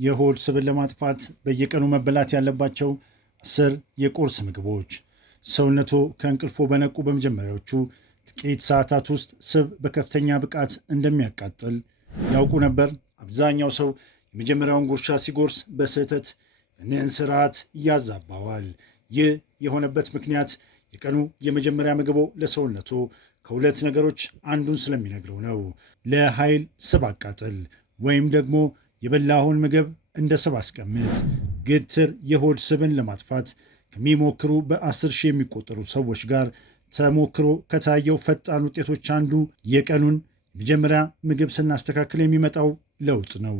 የሆድ ስብን ለማጥፋት በየቀኑ መበላት ያለባቸው 10 የቁርስ ምግቦች። ሰውነቶ ከእንቅልፎ በነቁ በመጀመሪያዎቹ ጥቂት ሰዓታት ውስጥ ስብ በከፍተኛ ብቃት እንደሚያቃጥል ያውቁ ነበር? አብዛኛው ሰው የመጀመሪያውን ጉርሻ ሲጎርስ በስህተት ይህንን ስርዓት ያዛባዋል። ይህ የሆነበት ምክንያት የቀኑ የመጀመሪያ ምግቦ ለሰውነቶ ከሁለት ነገሮች አንዱን ስለሚነግረው ነው። ለኃይል ስብ አቃጥል ወይም ደግሞ የበላኸውን ምግብ እንደ ስብ አስቀምጥ። ግትር የሆድ ስብን ለማጥፋት ከሚሞክሩ በ10 ሺህ የሚቆጠሩ ሰዎች ጋር ተሞክሮ ከታየው ፈጣን ውጤቶች አንዱ የቀኑን የመጀመሪያ ምግብ ስናስተካክል የሚመጣው ለውጥ ነው።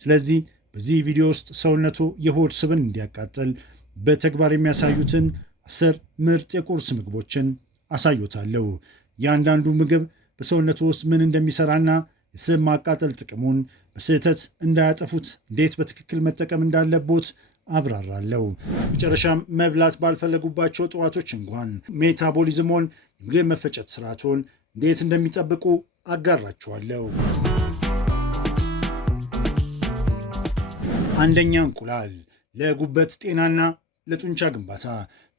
ስለዚህ በዚህ ቪዲዮ ውስጥ ሰውነቱ የሆድ ስብን እንዲያቃጥል በተግባር የሚያሳዩትን 10 ምርጥ የቁርስ ምግቦችን አሳዩታለሁ። የአንዳንዱ ምግብ በሰውነቱ ውስጥ ምን እንደሚሰራና የስብ ማቃጠል ጥቅሙን በስህተት እንዳያጠፉት እንዴት በትክክል መጠቀም እንዳለቦት አብራራለሁ። መጨረሻም መብላት ባልፈለጉባቸው ጠዋቶች እንኳን ሜታቦሊዝሞን የምግብ መፈጨት ስርዓቶን እንዴት እንደሚጠብቁ አጋራችኋለሁ። አንደኛ፣ እንቁላል ለጉበት ጤናና ለጡንቻ ግንባታ።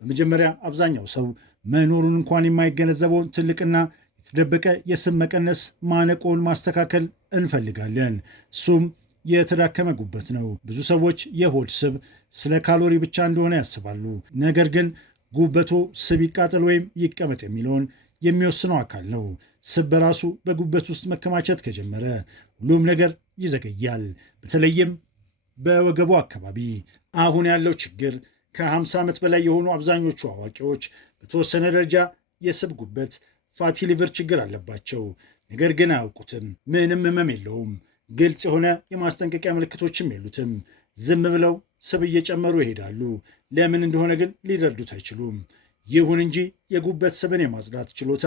በመጀመሪያ አብዛኛው ሰው መኖሩን እንኳን የማይገነዘበውን ትልቅና የተደበቀ የስብ መቀነስ ማነቆን ማስተካከል እንፈልጋለን። እሱም የተዳከመ ጉበት ነው። ብዙ ሰዎች የሆድ ስብ ስለ ካሎሪ ብቻ እንደሆነ ያስባሉ። ነገር ግን ጉበቶ ስብ ይቃጠል ወይም ይቀመጥ የሚለውን የሚወስነው አካል ነው። ስብ በራሱ በጉበት ውስጥ መከማቸት ከጀመረ ሁሉም ነገር ይዘገያል። በተለይም በወገቡ አካባቢ። አሁን ያለው ችግር ከ50 ዓመት በላይ የሆኑ አብዛኞቹ አዋቂዎች በተወሰነ ደረጃ የስብ ጉበት ፋቲ ሊቨር ችግር አለባቸው። ነገር ግን አያውቁትም። ምንም ህመም የለውም። ግልጽ የሆነ የማስጠንቀቂያ ምልክቶችም የሉትም። ዝም ብለው ስብ እየጨመሩ ይሄዳሉ። ለምን እንደሆነ ግን ሊረዱት አይችሉም። ይሁን እንጂ የጉበት ስብን የማጽዳት ችሎታ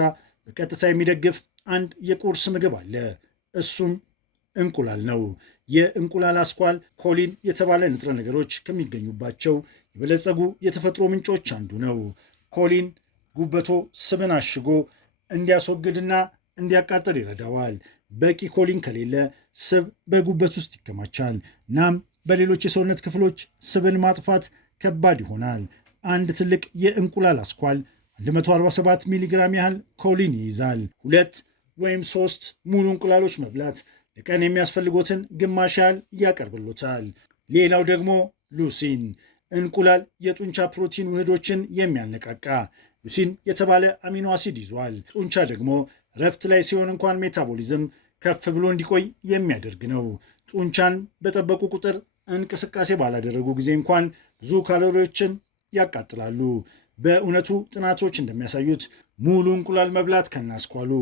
በቀጥታ የሚደግፍ አንድ የቁርስ ምግብ አለ። እሱም እንቁላል ነው። የእንቁላል አስኳል ኮሊን የተባለ ንጥረ ነገሮች ከሚገኙባቸው የበለጸጉ የተፈጥሮ ምንጮች አንዱ ነው። ኮሊን ጉበቶ ስብን አሽጎ እንዲያስወግድና እንዲያቃጥል ይረዳዋል። በቂ ኮሊን ከሌለ ስብ በጉበት ውስጥ ይከማቻል። እናም በሌሎች የሰውነት ክፍሎች ስብን ማጥፋት ከባድ ይሆናል። አንድ ትልቅ የእንቁላል አስኳል 147 ሚሊግራም ያህል ኮሊን ይይዛል። 2 ወይም 3 ሙሉ እንቁላሎች መብላት ለቀን የሚያስፈልጎትን ግማሽ ያህል ያቀርብሎታል። ሌላው ደግሞ ሉሲን፣ እንቁላል የጡንቻ ፕሮቲን ውህዶችን የሚያነቃቃ ሉሲን የተባለ አሚኖ አሲድ ይዟል። ጡንቻ ደግሞ ረፍት ላይ ሲሆን እንኳን ሜታቦሊዝም ከፍ ብሎ እንዲቆይ የሚያደርግ ነው። ጡንቻን በጠበቁ ቁጥር እንቅስቃሴ ባላደረጉ ጊዜ እንኳን ብዙ ካሎሪዎችን ያቃጥላሉ። በእውነቱ ጥናቶች እንደሚያሳዩት ሙሉ እንቁላል መብላት ከናስኳሉ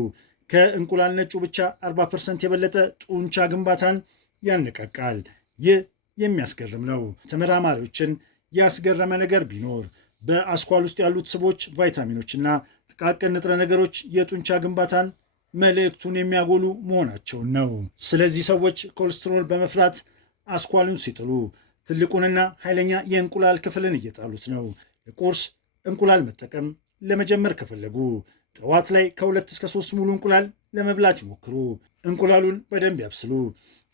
ከእንቁላል ነጩ ብቻ 40% የበለጠ ጡንቻ ግንባታን ያነቃቃል። ይህ የሚያስገርም ነው። ተመራማሪዎችን ያስገረመ ነገር ቢኖር በአስኳል ውስጥ ያሉት ስቦች፣ ቫይታሚኖችና ጥቃቅን ንጥረ ነገሮች የጡንቻ ግንባታን መልእክቱን የሚያጎሉ መሆናቸውን ነው። ስለዚህ ሰዎች ኮሌስትሮል በመፍራት አስኳሉን ሲጥሉ ትልቁንና ኃይለኛ የእንቁላል ክፍልን እየጣሉት ነው። ለቁርስ እንቁላል መጠቀም ለመጀመር ከፈለጉ ጠዋት ላይ ከ2 እስከ 3 ሙሉ እንቁላል ለመብላት ይሞክሩ። እንቁላሉን በደንብ ያብስሉ።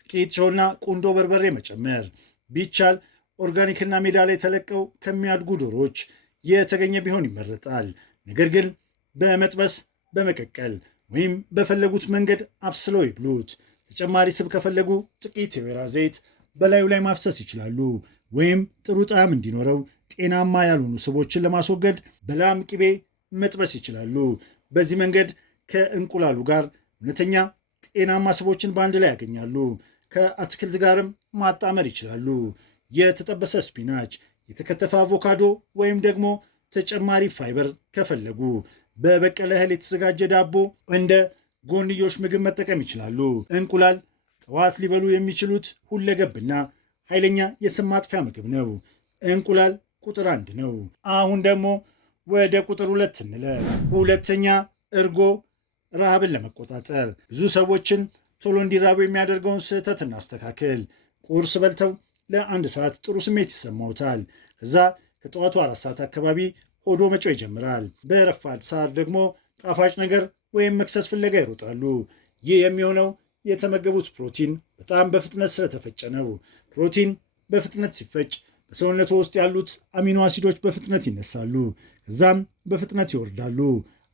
ጥቂት ጨውና ቁንዶ በርበሬ መጨመር ቢቻል ኦርጋኒክና ሜዳ ላይ ተለቀው ከሚያድጉ ዶሮዎች የተገኘ ቢሆን ይመረጣል። ነገር ግን በመጥበስ በመቀቀል ወይም በፈለጉት መንገድ አብስለው ይብሉት። ተጨማሪ ስብ ከፈለጉ ጥቂት የወይራ ዘይት በላዩ ላይ ማፍሰስ ይችላሉ። ወይም ጥሩ ጣዕም እንዲኖረው ጤናማ ያልሆኑ ስቦችን ለማስወገድ በላም ቅቤ መጥበስ ይችላሉ። በዚህ መንገድ ከእንቁላሉ ጋር እውነተኛ ጤናማ ስቦችን በአንድ ላይ ያገኛሉ። ከአትክልት ጋርም ማጣመር ይችላሉ። የተጠበሰ ስፒናች፣ የተከተፈ አቮካዶ ወይም ደግሞ ተጨማሪ ፋይበር ከፈለጉ በበቀለ እህል የተዘጋጀ ዳቦ እንደ ጎንዮሽ ምግብ መጠቀም ይችላሉ። እንቁላል ጠዋት ሊበሉ የሚችሉት ሁለገብና ኃይለኛ የስብ ማጥፊያ ምግብ ነው። እንቁላል ቁጥር 1 ነው። አሁን ደግሞ ወደ ቁጥር 2 እንለፍ። ሁለተኛ፣ እርጎ ረሃብን ለመቆጣጠር። ብዙ ሰዎችን ቶሎ እንዲራቡ የሚያደርገውን ስህተት እናስተካክል። ቁርስ በልተው ለ1 ሰዓት ጥሩ ስሜት ይሰማዎታል። ከዛ ከጠዋቱ 4 ሰዓት አካባቢ ሆዶ መጮ ይጀምራል። በረፋድ ሰዓት ደግሞ ጣፋጭ ነገር ወይም መክሰስ ፍለጋ ይሮጣሉ። ይህ የሚሆነው የተመገቡት ፕሮቲን በጣም በፍጥነት ስለተፈጨ ነው። ፕሮቲን በፍጥነት ሲፈጭ በሰውነቱ ውስጥ ያሉት አሚኖ አሲዶች በፍጥነት ይነሳሉ፣ ከዛም በፍጥነት ይወርዳሉ።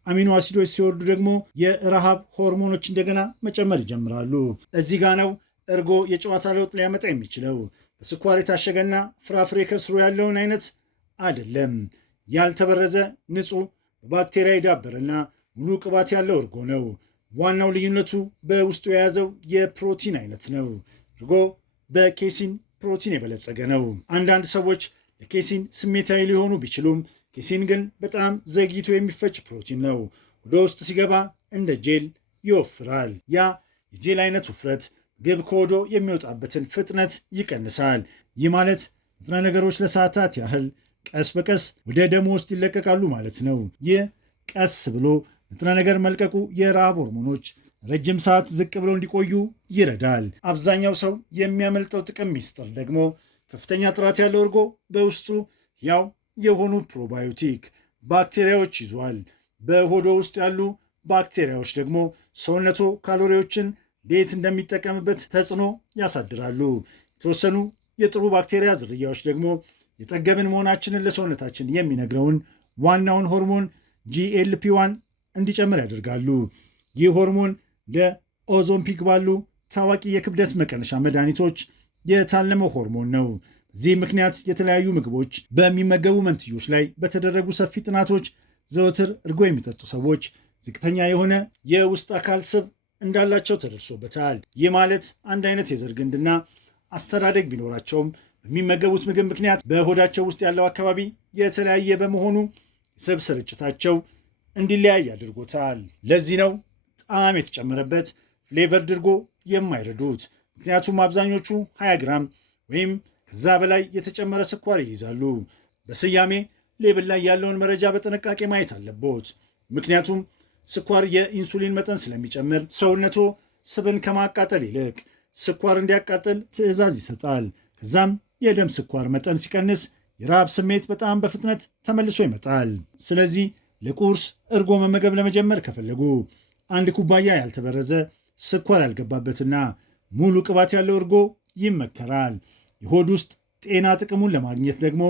አሚኖ አሲዶች ሲወርዱ ደግሞ የረሃብ ሆርሞኖች እንደገና መጨመር ይጀምራሉ። እዚህ ጋ ነው እርጎ የጨዋታ ለውጥ ሊያመጣ የሚችለው። በስኳር የታሸገና ፍራፍሬ ከስሩ ያለውን አይነት አይደለም። ያልተበረዘ ንጹህ በባክቴሪያ የዳበረና ሙሉ ቅባት ያለው እርጎ ነው። ዋናው ልዩነቱ በውስጡ የያዘው የፕሮቲን አይነት ነው። እርጎ በኬሲን ፕሮቲን የበለጸገ ነው። አንዳንድ ሰዎች ለኬሲን ስሜታዊ ሊሆኑ ቢችሉም ኬሲን ግን በጣም ዘግይቶ የሚፈጭ ፕሮቲን ነው። ወደ ውስጥ ሲገባ እንደ ጄል ይወፍራል። ያ የጄል አይነት ውፍረት ምግብ ከሆዶ የሚወጣበትን ፍጥነት ይቀንሳል። ይህ ማለት ንጥረ ነገሮች ለሰዓታት ያህል ቀስ በቀስ ወደ ደም ውስጥ ይለቀቃሉ ማለት ነው። ይህ ቀስ ብሎ ንጥረ ነገር መልቀቁ የረሃብ ሆርሞኖች ረጅም ሰዓት ዝቅ ብለው እንዲቆዩ ይረዳል። አብዛኛው ሰው የሚያመልጠው ጥቅም ሚስጥር ደግሞ ከፍተኛ ጥራት ያለው እርጎ በውስጡ ያው የሆኑ ፕሮባዮቲክ ባክቴሪያዎች ይዟል። በሆዶ ውስጥ ያሉ ባክቴሪያዎች ደግሞ ሰውነቱ ካሎሪዎችን እንዴት እንደሚጠቀምበት ተጽዕኖ ያሳድራሉ። የተወሰኑ የጥሩ ባክቴሪያ ዝርያዎች ደግሞ የጠገብን መሆናችንን ለሰውነታችን የሚነግረውን ዋናውን ሆርሞን GLP-1 እንዲጨምር ያደርጋሉ። ይህ ሆርሞን ለኦዞምፒክ ባሉ ታዋቂ የክብደት መቀነሻ መድኃኒቶች የታለመ ሆርሞን ነው። በዚህ ምክንያት የተለያዩ ምግቦች በሚመገቡ መንትዮች ላይ በተደረጉ ሰፊ ጥናቶች ዘወትር እርጎ የሚጠጡ ሰዎች ዝቅተኛ የሆነ የውስጥ አካል ስብ እንዳላቸው ተደርሶበታል። ይህ ማለት አንድ አይነት የዘር ግንድና አስተዳደግ ቢኖራቸውም በሚመገቡት ምግብ ምክንያት በሆዳቸው ውስጥ ያለው አካባቢ የተለያየ በመሆኑ የስብ ስርጭታቸው እንዲለያይ አድርጎታል። ለዚህ ነው ጣዕም የተጨመረበት ፍሌቨርድ እርጎ የማይረዱት። ምክንያቱም አብዛኞቹ 20 ግራም ወይም ከዛ በላይ የተጨመረ ስኳር ይይዛሉ። በስያሜ ሌብል ላይ ያለውን መረጃ በጥንቃቄ ማየት አለቦት። ምክንያቱም ስኳር የኢንሱሊን መጠን ስለሚጨምር ሰውነቶ ስብን ከማቃጠል ይልቅ ስኳር እንዲያቃጥል ትዕዛዝ ይሰጣል። ከዛም የደም ስኳር መጠን ሲቀንስ የረሃብ ስሜት በጣም በፍጥነት ተመልሶ ይመጣል። ስለዚህ ለቁርስ እርጎ መመገብ ለመጀመር ከፈለጉ አንድ ኩባያ ያልተበረዘ ስኳር ያልገባበትና ሙሉ ቅባት ያለው እርጎ ይመከራል። የሆድ ውስጥ ጤና ጥቅሙን ለማግኘት ደግሞ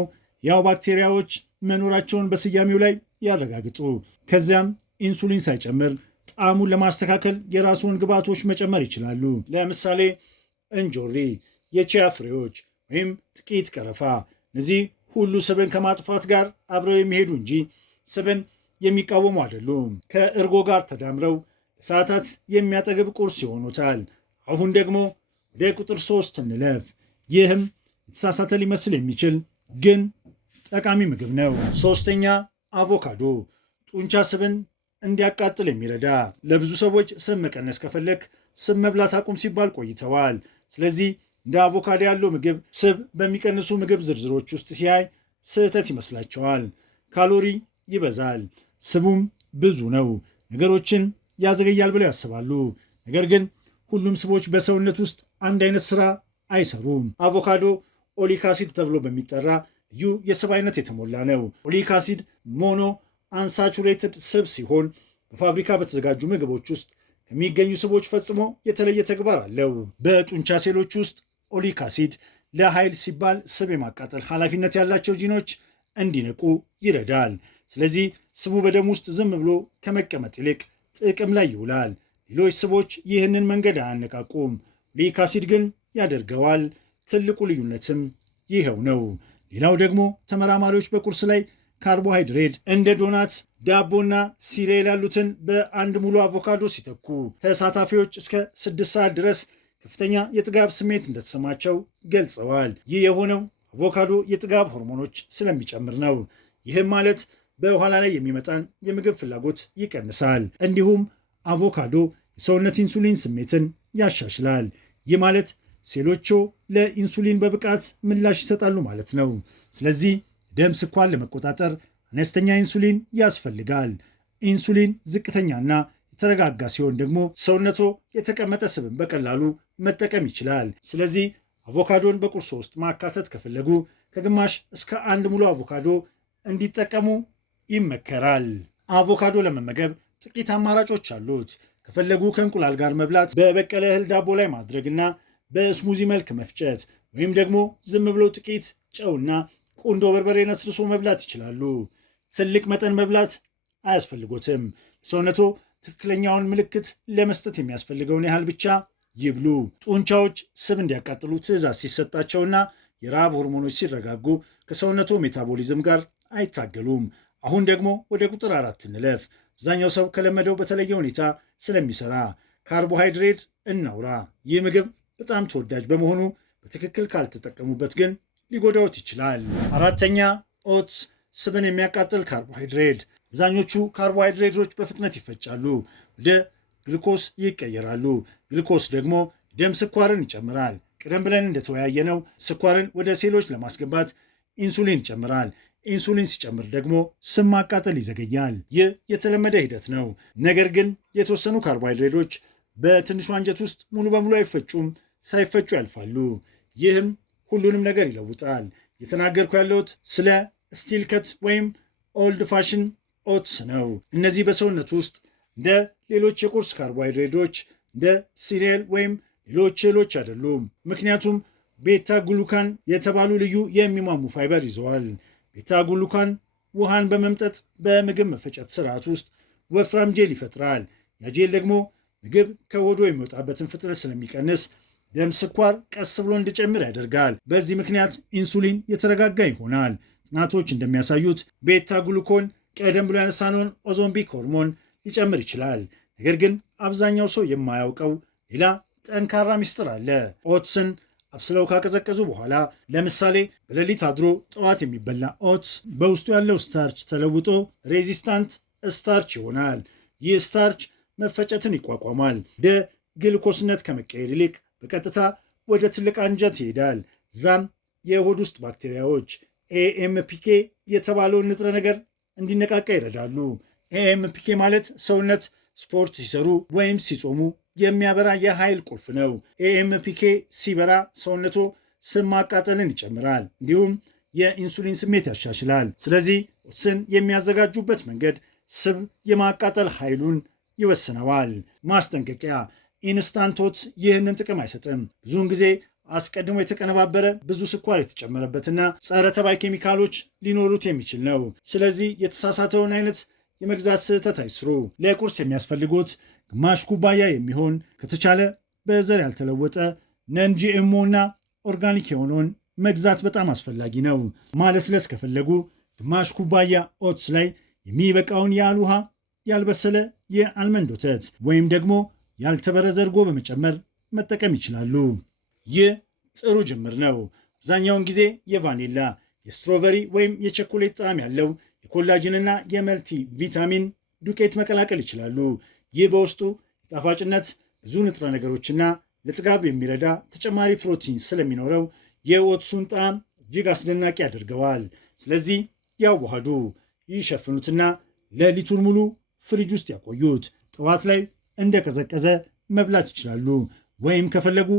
ያው ባክቴሪያዎች መኖራቸውን በስያሜው ላይ ያረጋግጡ። ከዚያም ኢንሱሊን ሳይጨምር ጣዕሙን ለማስተካከል የራስዎን ግብዓቶች መጨመር ይችላሉ። ለምሳሌ እንጆሪ፣ የቺያ ፍሬዎች ወይም ጥቂት ቀረፋ። እነዚህ ሁሉ ስብን ከማጥፋት ጋር አብረው የሚሄዱ እንጂ ስብን የሚቃወሙ አይደሉም። ከእርጎ ጋር ተዳምረው ለሰዓታት የሚያጠግብ ቁርስ ይሆኑታል። አሁን ደግሞ ወደ ቁጥር 3 እንለፍ። ይህም የተሳሳተ ሊመስል የሚችል ግን ጠቃሚ ምግብ ነው። ሶስተኛ አቮካዶ፣ ጡንቻ ስብን እንዲያቃጥል የሚረዳ። ለብዙ ሰዎች ስብ መቀነስ ከፈለክ ስብ መብላት አቁም ሲባል ቆይተዋል። ስለዚህ እንደ አቮካዶ ያለው ምግብ ስብ በሚቀንሱ ምግብ ዝርዝሮች ውስጥ ሲያይ ስህተት ይመስላቸዋል። ካሎሪ ይበዛል፣ ስቡም ብዙ ነው፣ ነገሮችን ያዘገያል ብለው ያስባሉ። ነገር ግን ሁሉም ስቦች በሰውነት ውስጥ አንድ አይነት ስራ አይሰሩም። አቮካዶ ኦሊክ አሲድ ተብሎ በሚጠራ ልዩ የስብ አይነት የተሞላ ነው። ኦሊክ አሲድ ሞኖ አንሳቹሬትድ ስብ ሲሆን በፋብሪካ በተዘጋጁ ምግቦች ውስጥ ከሚገኙ ስቦች ፈጽሞ የተለየ ተግባር አለው። በጡንቻ ሴሎች ውስጥ ኦሊክ አሲድ ለኃይል ሲባል ስብ የማቃጠል ኃላፊነት ያላቸው ጂኖች እንዲነቁ ይረዳል። ስለዚህ ስቡ በደም ውስጥ ዝም ብሎ ከመቀመጥ ይልቅ ጥቅም ላይ ይውላል። ሌሎች ስቦች ይህንን መንገድ አያነቃቁም፣ ኦሊክ አሲድ ግን ያደርገዋል። ትልቁ ልዩነትም ይኸው ነው። ሌላው ደግሞ ተመራማሪዎች በቁርስ ላይ ካርቦሃይድሬት እንደ ዶናት፣ ዳቦና ሲሪየል ያሉትን በአንድ ሙሉ አቮካዶ ሲተኩ ተሳታፊዎች እስከ 6 ሰዓት ድረስ ከፍተኛ የጥጋብ ስሜት እንደተሰማቸው ገልጸዋል። ይህ የሆነው አቮካዶ የጥጋብ ሆርሞኖች ስለሚጨምር ነው። ይህም ማለት በኋላ ላይ የሚመጣን የምግብ ፍላጎት ይቀንሳል። እንዲሁም አቮካዶ የሰውነት ኢንሱሊን ስሜትን ያሻሽላል። ይህ ማለት ሴሎቹ ለኢንሱሊን በብቃት ምላሽ ይሰጣሉ ማለት ነው። ስለዚህ ደም ስኳር ለመቆጣጠር አነስተኛ ኢንሱሊን ያስፈልጋል። ኢንሱሊን ዝቅተኛና የተረጋጋ ሲሆን ደግሞ ሰውነቶ የተቀመጠ ስብን በቀላሉ መጠቀም ይችላል። ስለዚህ አቮካዶን በቁርሶ ውስጥ ማካተት ከፈለጉ ከግማሽ እስከ 1 ሙሉ አቮካዶ እንዲጠቀሙ ይመከራል። አቮካዶ ለመመገብ ጥቂት አማራጮች አሉት። ከፈለጉ ከእንቁላል ጋር መብላት፣ በበቀለ እህል ዳቦ ላይ ማድረግና በስሙዚ መልክ መፍጨት ወይም ደግሞ ዝም ብለው ጥቂት ጨውና ቁንዶ በርበሬ ነስንሶ መብላት ይችላሉ። ትልቅ መጠን መብላት አያስፈልጎትም። ሰውነቶ ትክክለኛውን ምልክት ለመስጠት የሚያስፈልገውን ያህል ብቻ ይብሉ። ጡንቻዎች ስብ እንዲያቃጥሉ ትዕዛዝ ሲሰጣቸውና የረሃብ ሆርሞኖች ሲረጋጉ ከሰውነቶ ሜታቦሊዝም ጋር አይታገሉም። አሁን ደግሞ ወደ ቁጥር 4 እንለፍ። አብዛኛው ሰው ከለመደው በተለየ ሁኔታ ስለሚሰራ ካርቦሃይድሬት እናውራ። ይህ ምግብ በጣም ተወዳጅ በመሆኑ በትክክል ካልተጠቀሙበት ግን ሊጎዳዎት ይችላል። አራተኛ ኦትስ፣ ስብን የሚያቃጥል ካርቦሃይድሬት። አብዛኞቹ ካርቦሃይድሬቶች በፍጥነት ይፈጫሉ፣ ወደ ግሉኮስ ይቀየራሉ። ግሉኮስ ደግሞ ደም ስኳርን ይጨምራል። ቀደም ብለን እንደተወያየነው ስኳርን ወደ ሴሎች ለማስገባት ኢንሱሊን ይጨምራል። ኢንሱሊን ሲጨምር ደግሞ ስብ ማቃጠል ይዘገያል። ይህ የተለመደ ሂደት ነው። ነገር ግን የተወሰኑ ካርቦሃይድሬቶች በትንሹ አንጀት ውስጥ ሙሉ በሙሉ አይፈጩም፣ ሳይፈጩ ያልፋሉ። ይህም ሁሉንም ነገር ይለውጣል። የተናገርኩ ያለሁት ስለ ስቲል ከት ወይም ኦልድ ፋሽን ኦትስ ነው። እነዚህ በሰውነት ውስጥ እንደ ሌሎች የቁርስ ካርቦሃይድሬቶች እንደ ሲሪየል ወይም ሌሎች እህሎች አይደሉም። ምክንያቱም ቤታ ግሉካን የተባሉ ልዩ የሚሟሙ ፋይበር ይዘዋል። ቤታ ግሉካን ውሃን በመምጠጥ በምግብ መፈጨት ስርዓት ውስጥ ወፍራም ጄል ይፈጥራል። ያ ጄል ደግሞ ምግብ ከሆዶ የሚወጣበትን ፍጥነት ስለሚቀንስ ደም ስኳር ቀስ ብሎ እንዲጨምር ያደርጋል። በዚህ ምክንያት ኢንሱሊን የተረጋጋ ይሆናል። ጥናቶች እንደሚያሳዩት ቤታ ግሉኮን ቀደም ብሎ ያነሳነውን ኦዞምቢክ ሆርሞን ሊጨምር ይችላል። ነገር ግን አብዛኛው ሰው የማያውቀው ሌላ ጠንካራ ሚስጥር አለ። ኦትስን አብስለው ካቀዘቀዙ በኋላ ለምሳሌ በሌሊት አድሮ ጠዋት የሚበላ ኦትስ በውስጡ ያለው ስታርች ተለውጦ ሬዚስታንት ስታርች ይሆናል። ይህ ስታርች መፈጨትን ይቋቋማል። ወደ ግልኮስነት ከመቀየር ይልቅ በቀጥታ ወደ ትልቅ አንጀት ይሄዳል። ዛም የሆድ ውስጥ ባክቴሪያዎች ኤኤምፒኬ የተባለውን ንጥረ ነገር እንዲነቃቃ ይረዳሉ። ኤኤምፒኬ ማለት ሰውነት ስፖርት ሲሰሩ ወይም ሲጾሙ የሚያበራ የኃይል ቁልፍ ነው። ኤኤምፒኬ ሲበራ ሰውነቶ ስብ ማቃጠልን ይጨምራል፣ እንዲሁም የኢንሱሊን ስሜት ያሻሽላል። ስለዚህ ኦትስን የሚያዘጋጁበት መንገድ ስብ የማቃጠል ኃይሉን ይወስነዋል። ማስጠንቀቂያ፣ ኢንስታንት ኦትስ ይህንን ጥቅም አይሰጥም። ብዙውን ጊዜ አስቀድሞ የተቀነባበረ ብዙ ስኳር የተጨመረበትና ጸረ ተባይ ኬሚካሎች ሊኖሩት የሚችል ነው። ስለዚህ የተሳሳተውን አይነት የመግዛት ስህተት አይስሩ። ለቁርስ የሚያስፈልጉት ግማሽ ኩባያ የሚሆን ከተቻለ በዘር ያልተለወጠ ነን ጂኤምኦ እና ኦርጋኒክ የሆነውን መግዛት በጣም አስፈላጊ ነው። ማለስለስ ከፈለጉ ግማሽ ኩባያ ኦትስ ላይ የሚበቃውን ያህል ውሃ፣ ያልበሰለ የአልመንድ ወተት ወይም ደግሞ ያልተበረዘ እርጎ በመጨመር መጠቀም ይችላሉ። ይህ ጥሩ ጅምር ነው። አብዛኛውን ጊዜ የቫኒላ፣ የስትሮቨሪ ወይም የቸኮሌት ጣዕም ያለው የኮላጅንና የመልቲ ቪታሚን ዱቄት መቀላቀል ይችላሉ። ይህ በውስጡ የጣፋጭነት ብዙ ንጥረ ነገሮችና ለጥጋብ የሚረዳ ተጨማሪ ፕሮቲን ስለሚኖረው የኦትሱን ጣዕም እጅግ አስደናቂ ያደርገዋል። ስለዚህ ያዋሃዱ፣ ይሸፍኑትና ሌሊቱን ሙሉ ፍሪጅ ውስጥ ያቆዩት። ጠዋት ላይ እንደቀዘቀዘ መብላት ይችላሉ፣ ወይም ከፈለጉ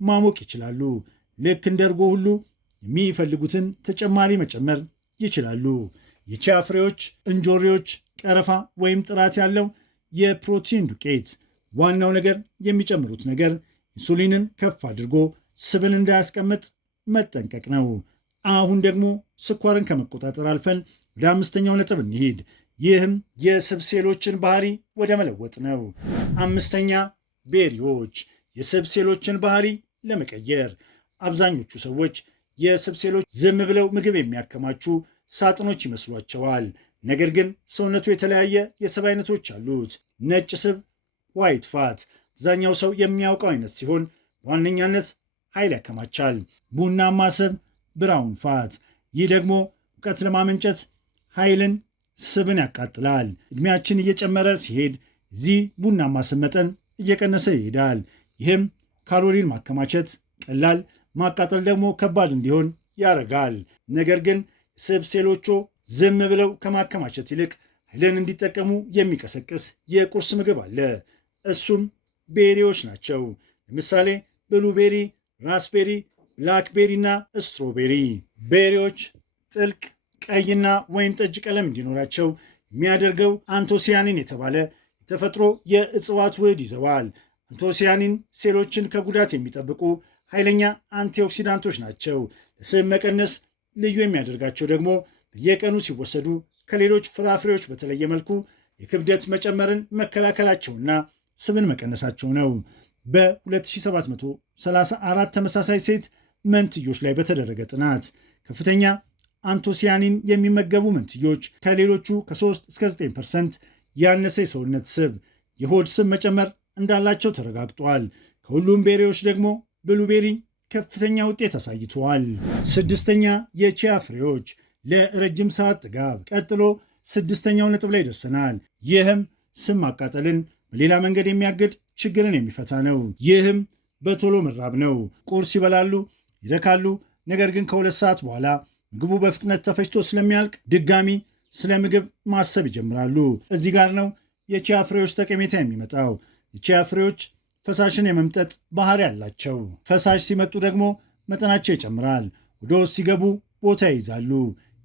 ማሞቅ ይችላሉ። ልክ እንደ እርጎ ሁሉ የሚፈልጉትን ተጨማሪ መጨመር ይችላሉ። የቺያ ፍሬዎች፣ እንጆሪዎች፣ ቀረፋ ወይም ጥራት ያለው የፕሮቲን ዱቄት። ዋናው ነገር የሚጨምሩት ነገር ኢንሱሊንን ከፍ አድርጎ ስብን እንዳያስቀምጥ መጠንቀቅ ነው። አሁን ደግሞ ስኳርን ከመቆጣጠር አልፈን ወደ አምስተኛው ነጥብ እንሂድ። ይህም የስብ ሴሎችን ባህሪ ወደ መለወጥ ነው። አምስተኛ ቤሪዎች፣ የስብ ሴሎችን ባህሪ ለመቀየር። አብዛኞቹ ሰዎች የስብ ሴሎች ዝም ብለው ምግብ የሚያከማቹ ሳጥኖች ይመስሏቸዋል። ነገር ግን ሰውነቱ የተለያየ የስብ አይነቶች አሉት። ነጭ ስብ ዋይት ፋት አብዛኛው ሰው የሚያውቀው አይነት ሲሆን በዋነኛነት ኃይል ያከማቻል። ቡናማ ስብ ብራውን ፋት፣ ይህ ደግሞ ሙቀት ለማመንጨት ኃይልን፣ ስብን ያቃጥላል። እድሜያችን እየጨመረ ሲሄድ እዚህ ቡናማ ስብ መጠን እየቀነሰ ይሄዳል። ይህም ካሎሪን ማከማቸት ቀላል፣ ማቃጠል ደግሞ ከባድ እንዲሆን ያደርጋል። ነገር ግን ስብ ሴሎቹ ዝም ብለው ከማከማቸት ይልቅ ኃይልን እንዲጠቀሙ የሚቀሰቅስ የቁርስ ምግብ አለ። እሱም ቤሪዎች ናቸው። ለምሳሌ ብሉቤሪ፣ ራስቤሪ፣ ብላክቤሪ እና ስትሮቤሪ። ቤሪዎች ጥልቅ ቀይና ወይን ጠጅ ቀለም እንዲኖራቸው የሚያደርገው አንቶሲያኒን የተባለ የተፈጥሮ የእጽዋት ውህድ ይዘዋል። አንቶሲያኒን ሴሎችን ከጉዳት የሚጠብቁ ኃይለኛ አንቲኦክሲዳንቶች ናቸው። ለስብ መቀነስ ልዩ የሚያደርጋቸው ደግሞ በየቀኑ ሲወሰዱ ከሌሎች ፍራፍሬዎች በተለየ መልኩ የክብደት መጨመርን መከላከላቸውና ስብን መቀነሳቸው ነው። በ2734 ተመሳሳይ ሴት መንትዮች ላይ በተደረገ ጥናት ከፍተኛ አንቶሲያኒን የሚመገቡ መንትዮች ከሌሎቹ ከ3 እስከ 9% ያነሰ የሰውነት ስብ፣ የሆድ ስብ መጨመር እንዳላቸው ተረጋግጧል። ከሁሉም ቤሪዎች ደግሞ ብሉቤሪ ከፍተኛ ውጤት አሳይተዋል። ስድስተኛ የቺያ ፍሬዎች ለረጅም ሰዓት ጥጋብ። ቀጥሎ ስድስተኛው ነጥብ ላይ ደርሰናል። ይህም ስብ ማቃጠልን በሌላ መንገድ የሚያግድ ችግርን የሚፈታ ነው። ይህም በቶሎ መራብ ነው። ቁርስ ይበላሉ፣ ይደካሉ። ነገር ግን ከ2 ሰዓት በኋላ ምግቡ በፍጥነት ተፈጭቶ ስለሚያልቅ ድጋሚ ስለ ምግብ ማሰብ ይጀምራሉ። እዚህ ጋር ነው የቺያ ፍሬዎች ጠቀሜታ የሚመጣው። የቺያ ፍሬዎች ፈሳሽን የመምጠጥ ባህሪ ያላቸው፣ ፈሳሽ ሲመጡ ደግሞ መጠናቸው ይጨምራል። ወደ ውስጥ ሲገቡ ቦታ ይይዛሉ።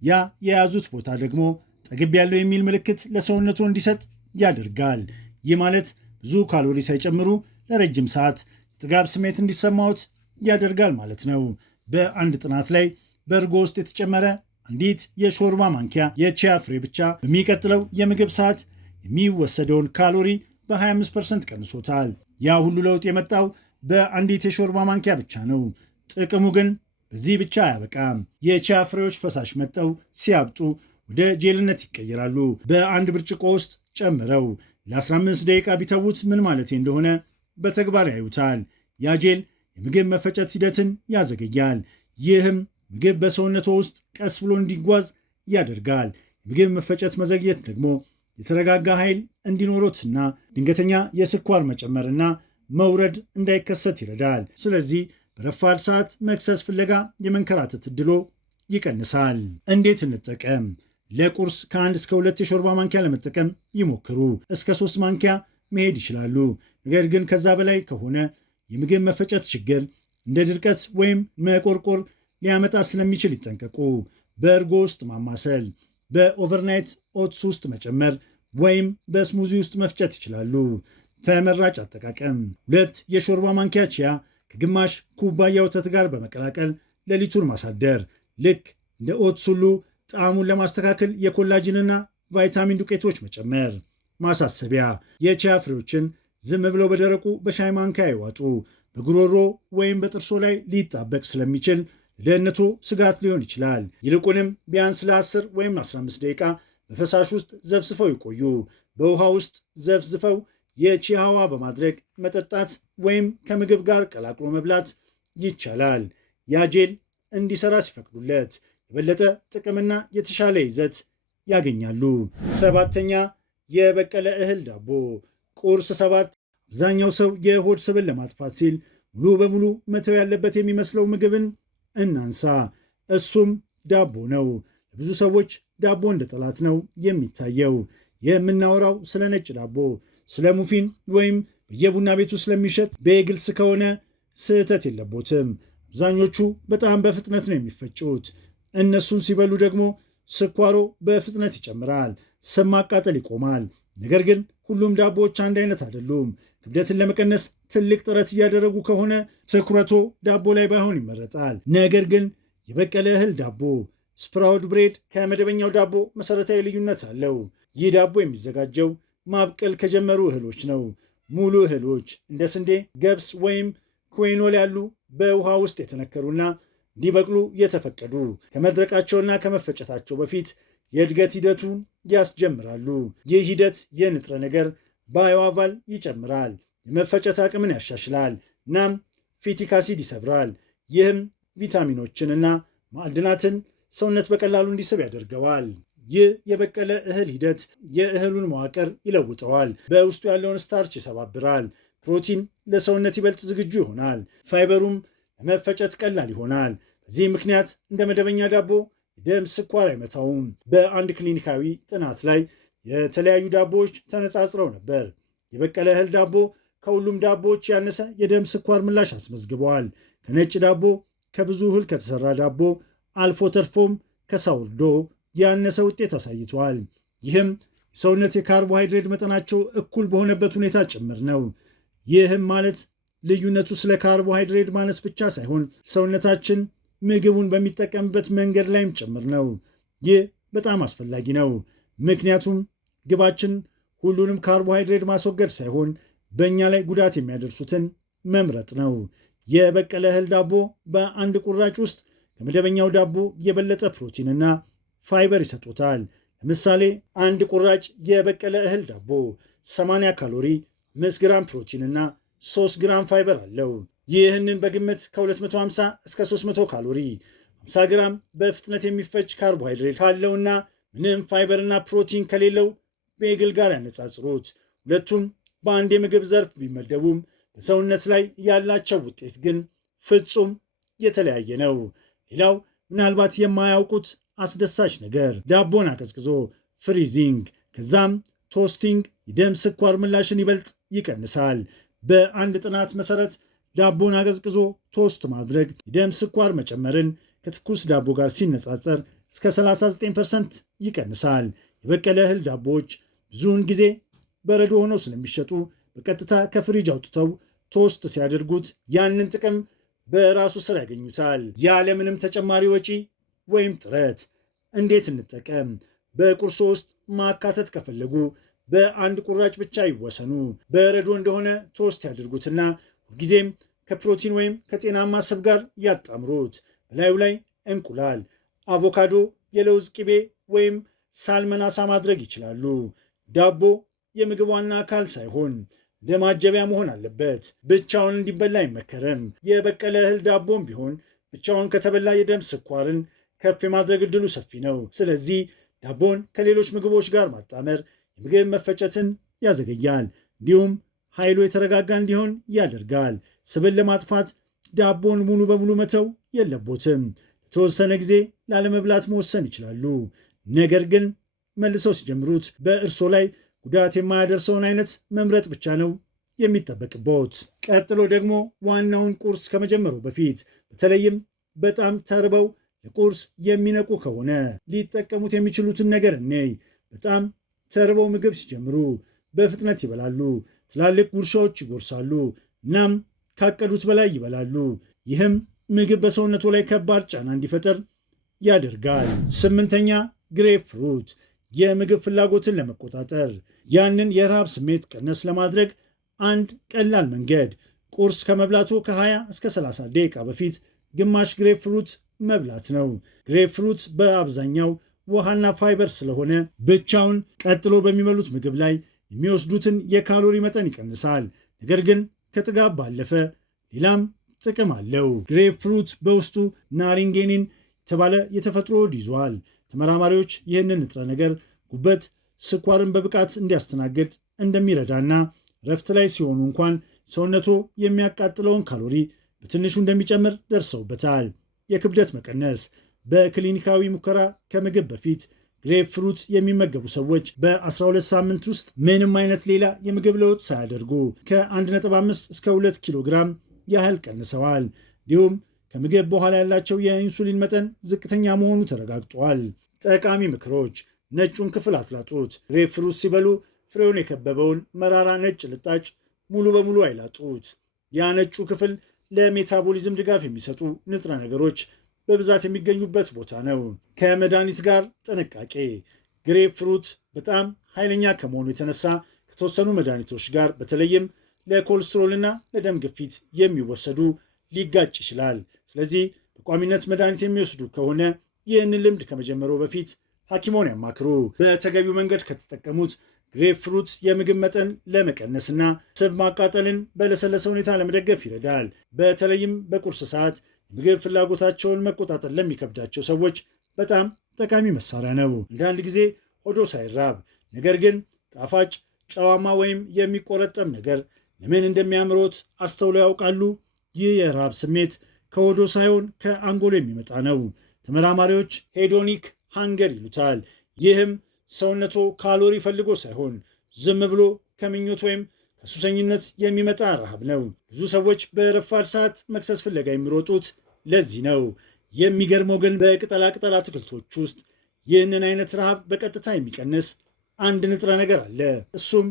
ያ የያዙት ቦታ ደግሞ ጠግብ ያለው የሚል ምልክት ለሰውነቱ እንዲሰጥ ያደርጋል። ይህ ማለት ብዙ ካሎሪ ሳይጨምሩ ለረጅም ሰዓት የጥጋብ ስሜት እንዲሰማዎት ያደርጋል ማለት ነው። በአንድ ጥናት ላይ በእርጎ ውስጥ የተጨመረ አንዲት የሾርባ ማንኪያ የቺያ ፍሬ ብቻ በሚቀጥለው የምግብ ሰዓት የሚወሰደውን ካሎሪ በ25% ቀንሶታል። ያ ሁሉ ለውጥ የመጣው በአንዲት የሾርባ ማንኪያ ብቻ ነው። ጥቅሙ ግን በዚህ ብቻ አያበቃም። የቺያ ፍሬዎች ፈሳሽ መጠው ሲያብጡ ወደ ጄልነት ይቀየራሉ። በአንድ ብርጭቆ ውስጥ ጨምረው ለ15 ደቂቃ ቢተዉት ምን ማለት እንደሆነ በተግባር ያዩታል። ያ ጄል የምግብ መፈጨት ሂደትን ያዘገያል። ይህም ምግብ በሰውነቶ ውስጥ ቀስ ብሎ እንዲጓዝ ያደርጋል። የምግብ መፈጨት መዘግየት ደግሞ የተረጋጋ ኃይል እንዲኖሩትና ድንገተኛ የስኳር መጨመርና መውረድ እንዳይከሰት ይረዳል። ስለዚህ በረፋድ ሰዓት መክሰስ ፍለጋ የመንከራተት ዕድሎ ይቀንሳል። እንዴት እንጠቀም? ለቁርስ ከ1 እስከ 2 የሾርባ ማንኪያ ለመጠቀም ይሞክሩ። እስከ 3 ማንኪያ መሄድ ይችላሉ። ነገር ግን ከዛ በላይ ከሆነ የምግብ መፈጨት ችግር እንደ ድርቀት ወይም መቆርቆር ሊያመጣ ስለሚችል ይጠንቀቁ። በእርጎ ውስጥ ማማሰል፣ በኦቨርናይት ኦትስ ውስጥ መጨመር ወይም በስሙዚ ውስጥ መፍጨት ይችላሉ። ተመራጭ አጠቃቀም 2 የሾርባ ማንኪያ ቺያ ከግማሽ ኩባያ ወተት ጋር በመቀላቀል ሌሊቱን ማሳደር። ልክ እንደ ኦትስ ሁሉ ጣዕሙን ለማስተካከል የኮላጅንና ቫይታሚን ዱቄቶች መጨመር። ማሳሰቢያ፣ የቺያ ፍሬዎችን ዝም ብለው በደረቁ በሻይ ማንኪያ ይዋጡ። በጉሮሮ ወይም በጥርሶ ላይ ሊጣበቅ ስለሚችል ለደህንነቱ ስጋት ሊሆን ይችላል። ይልቁንም ቢያንስ ለ10 ወይም 15 ደቂቃ በፈሳሽ ውስጥ ዘፍዝፈው ይቆዩ። በውሃ ውስጥ ዘፍዝፈው የቺያ ውሃ በማድረግ መጠጣት ወይም ከምግብ ጋር ቀላቅሎ መብላት ይቻላል። ያ ጄል እንዲሰራ ሲፈቅዱለት የበለጠ ጥቅምና የተሻለ ይዘት ያገኛሉ። 7ኛ የበቀለ እህል ዳቦ። ቁርስ 7 አብዛኛው ሰው የሆድ ስብን ለማጥፋት ሲል ሙሉ በሙሉ መተው ያለበት የሚመስለው ምግብን እናንሳ። እሱም ዳቦ ነው። ለብዙ ሰዎች ዳቦ እንደ ጠላት ነው የሚታየው። የምናወራው ስለ ነጭ ዳቦ፣ ስለ ሙፊን ወይም በየቡና ቤቱ ስለሚሸጥ ቤግልስ ከሆነ ስህተት የለቦትም። አብዛኞቹ በጣም በፍጥነት ነው የሚፈጩት። እነሱን ሲበሉ ደግሞ ስኳሮ በፍጥነት ይጨምራል፣ ስብ ማቃጠል ይቆማል። ነገር ግን ሁሉም ዳቦዎች አንድ አይነት አይደሉም። ክብደትን ለመቀነስ ትልቅ ጥረት እያደረጉ ከሆነ ትኩረቶ ዳቦ ላይ ባይሆን ይመረጣል። ነገር ግን የበቀለ እህል ዳቦ ስፕራውድ ብሬድ ከመደበኛው ዳቦ መሰረታዊ ልዩነት አለው። ይህ ዳቦ የሚዘጋጀው ማብቀል ከጀመሩ እህሎች ነው። ሙሉ እህሎች እንደ ስንዴ፣ ገብስ ወይም ኩዌኖል ያሉ በውሃ ውስጥ የተነከሩና እንዲበቅሉ የተፈቀዱ ከመድረቃቸውና ከመፈጨታቸው በፊት የእድገት ሂደቱን ያስጀምራሉ። ይህ ሂደት የንጥረ ነገር ባዮአቫል ይጨምራል፣ የመፈጨት አቅምን ያሻሽላል፣ እናም ፊቲክ አሲድ ይሰብራል። ይህም ቪታሚኖችንና ማዕድናትን ሰውነት በቀላሉ እንዲስብ ያደርገዋል። ይህ የበቀለ እህል ሂደት የእህሉን መዋቅር ይለውጠዋል። በውስጡ ያለውን ስታርች ይሰባብራል። ፕሮቲን ለሰውነት ይበልጥ ዝግጁ ይሆናል። ፋይበሩም ለመፈጨት ቀላል ይሆናል። በዚህ ምክንያት እንደ መደበኛ ዳቦ የደም ስኳር አይመታውም። በአንድ ክሊኒካዊ ጥናት ላይ የተለያዩ ዳቦዎች ተነጻጽረው ነበር። የበቀለ እህል ዳቦ ከሁሉም ዳቦዎች ያነሰ የደም ስኳር ምላሽ አስመዝግበዋል። ከነጭ ዳቦ፣ ከብዙ እህል ከተሰራ ዳቦ አልፎ ተርፎም ከሳውርዶ ያነሰ ውጤት አሳይተዋል። ይህም የሰውነት የካርቦሃይድሬት መጠናቸው እኩል በሆነበት ሁኔታ ጭምር ነው። ይህም ማለት ልዩነቱ ስለ ካርቦሃይድሬት ማነስ ብቻ ሳይሆን ሰውነታችን ምግቡን በሚጠቀምበት መንገድ ላይም ጭምር ነው። ይህ በጣም አስፈላጊ ነው፣ ምክንያቱም ግባችን ሁሉንም ካርቦሃይድሬት ማስወገድ ሳይሆን በእኛ ላይ ጉዳት የሚያደርሱትን መምረጥ ነው። የበቀለ እህል ዳቦ በአንድ ቁራጭ ውስጥ ከመደበኛው ዳቦ የበለጠ ፕሮቲንና ፋይበር ይሰጡታል። ለምሳሌ አንድ ቁራጭ የበቀለ እህል ዳቦ 80 ካሎሪ፣ 5 ግራም ፕሮቲንና 3 ግራም ፋይበር አለው። ይህንን በግምት ከ250 እስከ 300 ካሎሪ፣ 50 ግራም በፍጥነት የሚፈጭ ካርቦሃይድሬት ካለውና ምንም ፋይበርና ፕሮቲን ከሌለው ቤግል ጋር ያነጻጽሩት። ሁለቱም በአንድ የምግብ ዘርፍ ቢመደቡም በሰውነት ላይ ያላቸው ውጤት ግን ፍጹም የተለያየ ነው። ሌላው ምናልባት የማያውቁት አስደሳች ነገር ዳቦን አቀዝቅዞ ፍሪዚንግ ከዛም ቶስቲንግ የደም ስኳር ምላሽን ይበልጥ ይቀንሳል። በአንድ ጥናት መሰረት ዳቦን አቀዝቅዞ ቶስት ማድረግ የደም ስኳር መጨመርን ከትኩስ ዳቦ ጋር ሲነጻጸር እስከ 39% ይቀንሳል። የበቀለ እህል ዳቦዎች ብዙውን ጊዜ በረዶ ሆነው ስለሚሸጡ በቀጥታ ከፍሪጅ አውጥተው ቶስት ሲያደርጉት ያንን ጥቅም በራሱ ስር ያገኙታል፣ ያለምንም ተጨማሪ ወጪ ወይም ጥረት። እንዴት እንጠቀም? በቁርሶ ውስጥ ማካተት ከፈለጉ በአንድ ቁራጭ ብቻ ይወሰኑ። በረዶ እንደሆነ ቶስት ያድርጉትና ሁልጊዜም ከፕሮቲን ወይም ከጤናማ ስብ ጋር ያጣምሩት። በላዩ ላይ እንቁላል፣ አቮካዶ፣ የለውዝ ቅቤ ወይም ሳልመን አሳ ማድረግ ይችላሉ። ዳቦ የምግብ ዋና አካል ሳይሆን ለማጀቢያ መሆን አለበት። ብቻውን እንዲበላ አይመከርም። የበቀለ እህል ዳቦም ቢሆን ብቻውን ከተበላ የደም ስኳርን ከፍ የማድረግ ዕድሉ ሰፊ ነው። ስለዚህ ዳቦን ከሌሎች ምግቦች ጋር ማጣመር የምግብ መፈጨትን ያዘገያል፣ እንዲሁም ኃይሉ የተረጋጋ እንዲሆን ያደርጋል። ስብን ለማጥፋት ዳቦን ሙሉ በሙሉ መተው የለቦትም። ለተወሰነ ጊዜ ላለመብላት መወሰን ይችላሉ። ነገር ግን መልሰው ሲጀምሩት በእርሶ ላይ ጉዳት የማያደርሰውን አይነት መምረጥ ብቻ ነው የሚጠበቅቦት። ቀጥሎ ደግሞ ዋናውን ቁርስ ከመጀመሩ በፊት በተለይም በጣም ተርበው ለቁርስ የሚነቁ ከሆነ ሊጠቀሙት የሚችሉትን ነገር እኔይ። በጣም ተርበው ምግብ ሲጀምሩ በፍጥነት ይበላሉ፣ ትላልቅ ጉርሻዎች ይጎርሳሉ፣ እናም ካቀዱት በላይ ይበላሉ። ይህም ምግብ በሰውነቱ ላይ ከባድ ጫና እንዲፈጠር ያደርጋል። 8ኛ ግሬፕ ፍሩት የምግብ ፍላጎትን ለመቆጣጠር ያንን የረሃብ ስሜት ቀነስ ለማድረግ አንድ ቀላል መንገድ ቁርስ ከመብላቱ ከ20 እስከ 30 ደቂቃ በፊት ግማሽ ግሬፕ ፍሩት መብላት ነው። ግሬፕ ፍሩት በአብዛኛው ውሃና ፋይበር ስለሆነ ብቻውን ቀጥሎ በሚበሉት ምግብ ላይ የሚወስዱትን የካሎሪ መጠን ይቀንሳል። ነገር ግን ከጥጋብ ባለፈ ሌላም ጥቅም አለው። ግሬፕ ፍሩት በውስጡ ናሪንጌኒን የተባለ የተፈጥሮ ውህድ ይዟል። ተመራማሪዎች ይህንን ንጥረ ነገር ጉበት ስኳርን በብቃት እንዲያስተናግድ እንደሚረዳና ረፍት ላይ ሲሆኑ እንኳን ሰውነቶ የሚያቃጥለውን ካሎሪ በትንሹ እንደሚጨምር ደርሰውበታል። የክብደት መቀነስ በክሊኒካዊ ሙከራ ከምግብ በፊት ግሬፕ ፍሩት የሚመገቡ ሰዎች በ12 ሳምንት ውስጥ ምንም አይነት ሌላ የምግብ ለውጥ ሳያደርጉ ከ1.5 እስከ 2 ኪሎ ግራም ያህል ቀንሰዋል። እንዲሁም ከምግብ በኋላ ያላቸው የኢንሱሊን መጠን ዝቅተኛ መሆኑ ተረጋግጧል። ጠቃሚ ምክሮች፣ ነጩን ክፍል አትላጡት። ግሬፕ ፍሩት ሲበሉ ፍሬውን የከበበውን መራራ ነጭ ልጣጭ ሙሉ በሙሉ አይላጡት። ያ ነጩ ክፍል ለሜታቦሊዝም ድጋፍ የሚሰጡ ንጥረ ነገሮች በብዛት የሚገኙበት ቦታ ነው። ከመድኃኒት ጋር ጥንቃቄ። ግሬፕ ፍሩት በጣም ኃይለኛ ከመሆኑ የተነሳ ከተወሰኑ መድኃኒቶች ጋር በተለይም ለኮሌስትሮልና ለደም ግፊት የሚወሰዱ ሊጋጭ ይችላል። ስለዚህ በቋሚነት መድኃኒት የሚወስዱ ከሆነ ይህንን ልምድ ከመጀመሩ በፊት ሐኪሞን ያማክሩ። በተገቢው መንገድ ከተጠቀሙት ግሬፕ ፍሩት የምግብ መጠን ለመቀነስና ስብ ማቃጠልን በለሰለሰ ሁኔታ ለመደገፍ ይረዳል። በተለይም በቁርስ ሰዓት የምግብ ፍላጎታቸውን መቆጣጠር ለሚከብዳቸው ሰዎች በጣም ጠቃሚ መሳሪያ ነው። አንዳንድ ጊዜ ሆዶ ሳይራብ ነገር ግን ጣፋጭ፣ ጨዋማ ወይም የሚቆረጠም ነገር ለምን እንደሚያምሮት አስተውለው ያውቃሉ? ይህ የረሃብ ስሜት ከሆዶ ሳይሆን ከአንጎሎ የሚመጣ ነው። ተመራማሪዎች ሄዶኒክ ሃንገር ይሉታል። ይህም ሰውነቶ ካሎሪ ፈልጎ ሳይሆን ዝም ብሎ ከምኞት ወይም ከሱሰኝነት የሚመጣ ረሃብ ነው። ብዙ ሰዎች በረፋድ ሰዓት መክሰስ ፍለጋ የሚሮጡት ለዚህ ነው። የሚገርመው ግን በቅጠላቅጠል አትክልቶች ውስጥ ይህንን አይነት ረሃብ በቀጥታ የሚቀንስ አንድ ንጥረ ነገር አለ። እሱም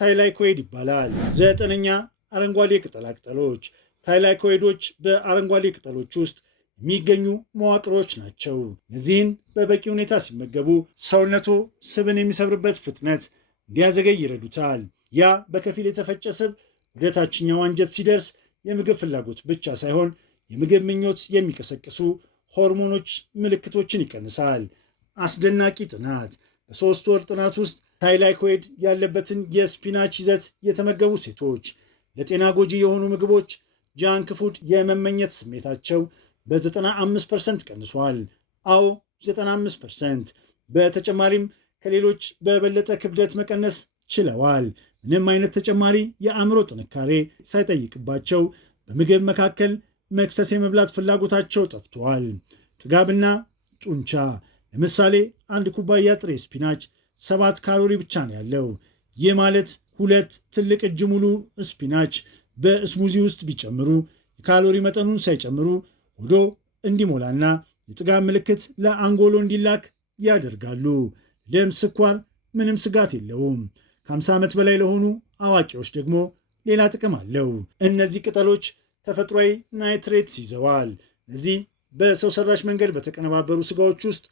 ታይላይኮይድ ይባላል። 9ኛ አረንጓዴ ቅጠላቅጠሎች። ታይላኮይዶች በአረንጓዴ ቅጠሎች ውስጥ የሚገኙ መዋቅሮች ናቸው። እነዚህን በበቂ ሁኔታ ሲመገቡ ሰውነቱ ስብን የሚሰብርበት ፍጥነት እንዲያዘገይ ይረዱታል። ያ በከፊል የተፈጨ ስብ ወደ ታችኛው አንጀት ሲደርስ የምግብ ፍላጎት ብቻ ሳይሆን የምግብ ምኞት የሚቀሰቅሱ ሆርሞኖች ምልክቶችን ይቀንሳል። አስደናቂ ጥናት! በ3 ወር ጥናት ውስጥ ታይላኮይድ ያለበትን የስፒናች ይዘት የተመገቡ ሴቶች ለጤና ጎጂ የሆኑ ምግቦች ጃንክ ፉድ የመመኘት ስሜታቸው በ95% ቀንሷል። አዎ 95%። በተጨማሪም ከሌሎች በበለጠ ክብደት መቀነስ ችለዋል። ምንም አይነት ተጨማሪ የአእምሮ ጥንካሬ ሳይጠይቅባቸው በምግብ መካከል መክሰስ የመብላት ፍላጎታቸው ጠፍቷል። ጥጋብና ጡንቻ። ለምሳሌ 1 ኩባያ ጥሬ ስፒናች 7 ካሎሪ ብቻ ነው ያለው። ይህ ማለት 2 ትልቅ እጅ ሙሉ ስፒናች በስሙዚ ውስጥ ቢጨምሩ የካሎሪ መጠኑን ሳይጨምሩ ሆዶ እንዲሞላና የጥጋብ ምልክት ለአንጎሎ እንዲላክ ያደርጋሉ። ደም ስኳር ምንም ስጋት የለውም። ከ50 ዓመት በላይ ለሆኑ አዋቂዎች ደግሞ ሌላ ጥቅም አለው። እነዚህ ቅጠሎች ተፈጥሯዊ ናይትሬትስ ይዘዋል። እነዚህ በሰው ሰራሽ መንገድ በተቀነባበሩ ስጋዎች ውስጥ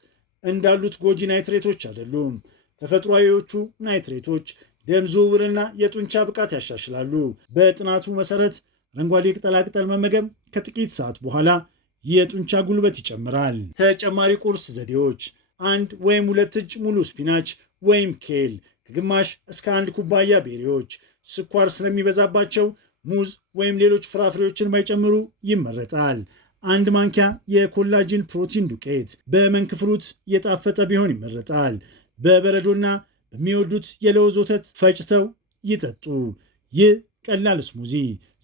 እንዳሉት ጎጂ ናይትሬቶች አይደሉም። ተፈጥሯዊዎቹ ናይትሬቶች ደም ዝውውርና የጡንቻ ብቃት ያሻሽላሉ። በጥናቱ መሰረት አረንጓዴ ቅጠላቅጠል መመገብ ከጥቂት ሰዓት በኋላ የጡንቻ ጉልበት ይጨምራል። ተጨማሪ ቁርስ ዘዴዎች 1 ወይም 2 እጅ ሙሉ ስፒናች ወይም ኬል፣ ከግማሽ እስከ 1 ኩባያ ቤሪዎች። ስኳር ስለሚበዛባቸው ሙዝ ወይም ሌሎች ፍራፍሬዎችን ባይጨምሩ ይመረጣል። 1 ማንኪያ የኮላጅን ፕሮቲን ዱቄት፣ በመንክፍሩት የጣፈጠ ቢሆን ይመረጣል። በበረዶና በሚወዱት የለውዝ ወተት ፈጭተው ይጠጡ። ይህ ቀላል ስሙዚ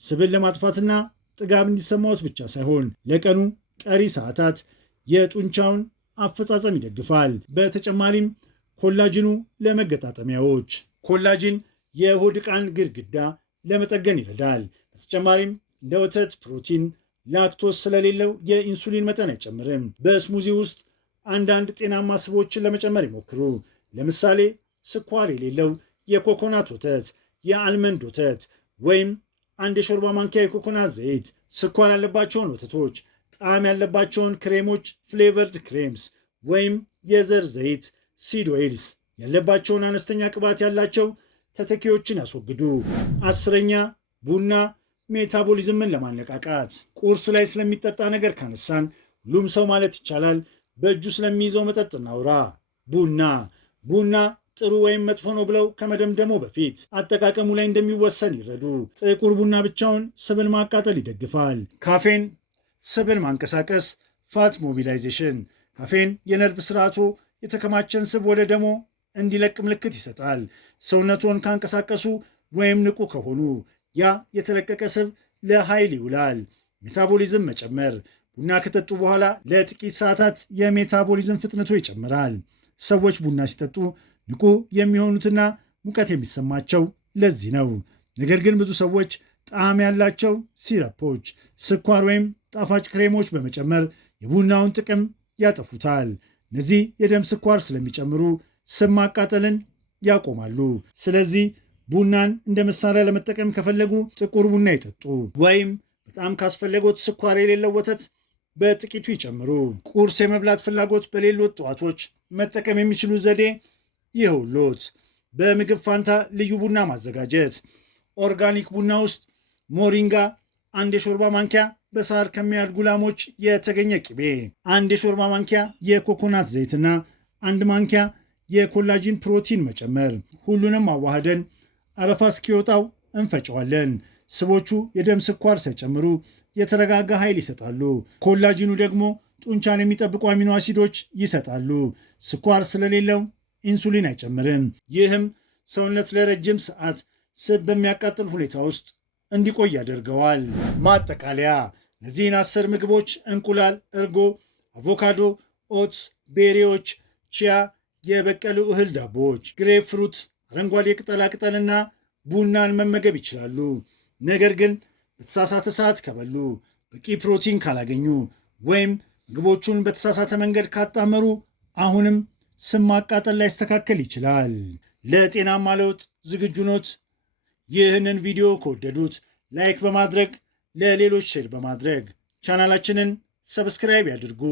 ስብን ለማጥፋትና ጥጋብ እንዲሰማዎት ብቻ ሳይሆን ለቀኑ ቀሪ ሰዓታት የጡንቻውን አፈጻጸም ይደግፋል። በተጨማሪም ኮላጅኑ ለመገጣጠሚያዎች። ኮላጅን የሆድ ዕቃን ግድግዳ ለመጠገን ይረዳል። በተጨማሪም እንደ ወተት ፕሮቲን ላክቶስ ስለሌለው የኢንሱሊን መጠን አይጨምርም። በስሙዚ ውስጥ አንዳንድ ጤናማ ስቦችን ለመጨመር ይሞክሩ። ለምሳሌ ስኳር የሌለው የኮኮናት ወተት፣ የአልመንድ ወተት ወይም 1 የሾርባ ማንኪያ የኮኮናት ዘይት። ስኳር ያለባቸውን ወተቶች፣ ጣዕም ያለባቸውን ክሬሞች ፍሌቨርድ ክሬምስ ወይም የዘር ዘይት ሲድ ኦይልስ ያለባቸውን አነስተኛ ቅባት ያላቸው ተተኪዎችን ያስወግዱ። 10ኛ ቡና ሜታቦሊዝምን ለማነቃቃት። ቁርስ ላይ ስለሚጠጣ ነገር ካነሳን ሁሉም ሰው ማለት ይቻላል በእጁ ስለሚይዘው መጠጥ እናውራ። ቡና ጥሩ ወይም መጥፎ ነው ብለው ከመደምደሞ በፊት አጠቃቀሙ ላይ እንደሚወሰን ይረዱ። ጥቁር ቡና ብቻውን ስብን ማቃጠል ይደግፋል። ካፌን ስብን ማንቀሳቀስ ፋት ሞቢላይዜሽን። ካፌን የነርቭ ስርዓቱ የተከማቸን ስብ ወደ ደሞ እንዲለቅ ምልክት ይሰጣል። ሰውነቶን ካንቀሳቀሱ ወይም ንቁ ከሆኑ ያ የተለቀቀ ስብ ለኃይል ይውላል። ሜታቦሊዝም መጨመር። ቡና ከጠጡ በኋላ ለጥቂት ሰዓታት የሜታቦሊዝም ፍጥነቱ ይጨምራል። ሰዎች ቡና ሲጠጡ ንቁ የሚሆኑትና ሙቀት የሚሰማቸው ለዚህ ነው። ነገር ግን ብዙ ሰዎች ጣዕም ያላቸው ሲረፖች፣ ስኳር ወይም ጣፋጭ ክሬሞች በመጨመር የቡናውን ጥቅም ያጠፉታል። እነዚህ የደም ስኳር ስለሚጨምሩ ስብ ማቃጠልን ያቆማሉ። ስለዚህ ቡናን እንደ መሳሪያ ለመጠቀም ከፈለጉ ጥቁር ቡና ይጠጡ፣ ወይም በጣም ካስፈለጎት ስኳር የሌለው ወተት በጥቂቱ ይጨምሩ። ቁርስ የመብላት ፍላጎት በሌሎት ጠዋቶች መጠቀም የሚችሉ ዘዴ ይኸውልዎት። በምግብ ፋንታ ልዩ ቡና ማዘጋጀት። ኦርጋኒክ ቡና ውስጥ ሞሪንጋ 1 የሾርባ ማንኪያ፣ በሳር ከሚያድጉ ላሞች የተገኘ ቅቤ፣ 1 የሾርባ ማንኪያ የኮኮናት ዘይትና 1 ማንኪያ የኮላጂን ፕሮቲን መጨመር። ሁሉንም አዋህደን አረፋ እስኪወጣው እንፈጨዋለን። ስቦቹ የደም ስኳር ሳይጨምሩ የተረጋጋ ኃይል ይሰጣሉ። ኮላጂኑ ደግሞ ጡንቻን የሚጠብቁ አሚኖ አሲዶች ይሰጣሉ። ስኳር ስለሌለው ኢንሱሊን አይጨምርም። ይህም ሰውነት ለረጅም ሰዓት ስብ በሚያቃጥል ሁኔታ ውስጥ እንዲቆይ ያደርገዋል። ማጠቃለያ፣ እነዚህን 10 ምግቦች እንቁላል፣ እርጎ፣ አቮካዶ፣ ኦትስ፣ ቤሪዎች፣ ቺያ፣ የበቀሉ እህል ዳቦዎች፣ ግሬፕ ፍሩት፣ አረንጓዴ ቅጠላቅጠልና ቡናን መመገብ ይችላሉ። ነገር ግን በተሳሳተ ሰዓት ከበሉ፣ በቂ ፕሮቲን ካላገኙ ወይም ምግቦቹን በተሳሳተ መንገድ ካጣመሩ አሁንም ስብ ማቃጠል ላይስተካከል ይችላል። ለጤናማ ለውጥ ዝግጁ ኖት? ይህንን ቪዲዮ ከወደዱት ላይክ በማድረግ ለሌሎች ሼር በማድረግ ቻናላችንን ሰብስክራይብ ያድርጉ።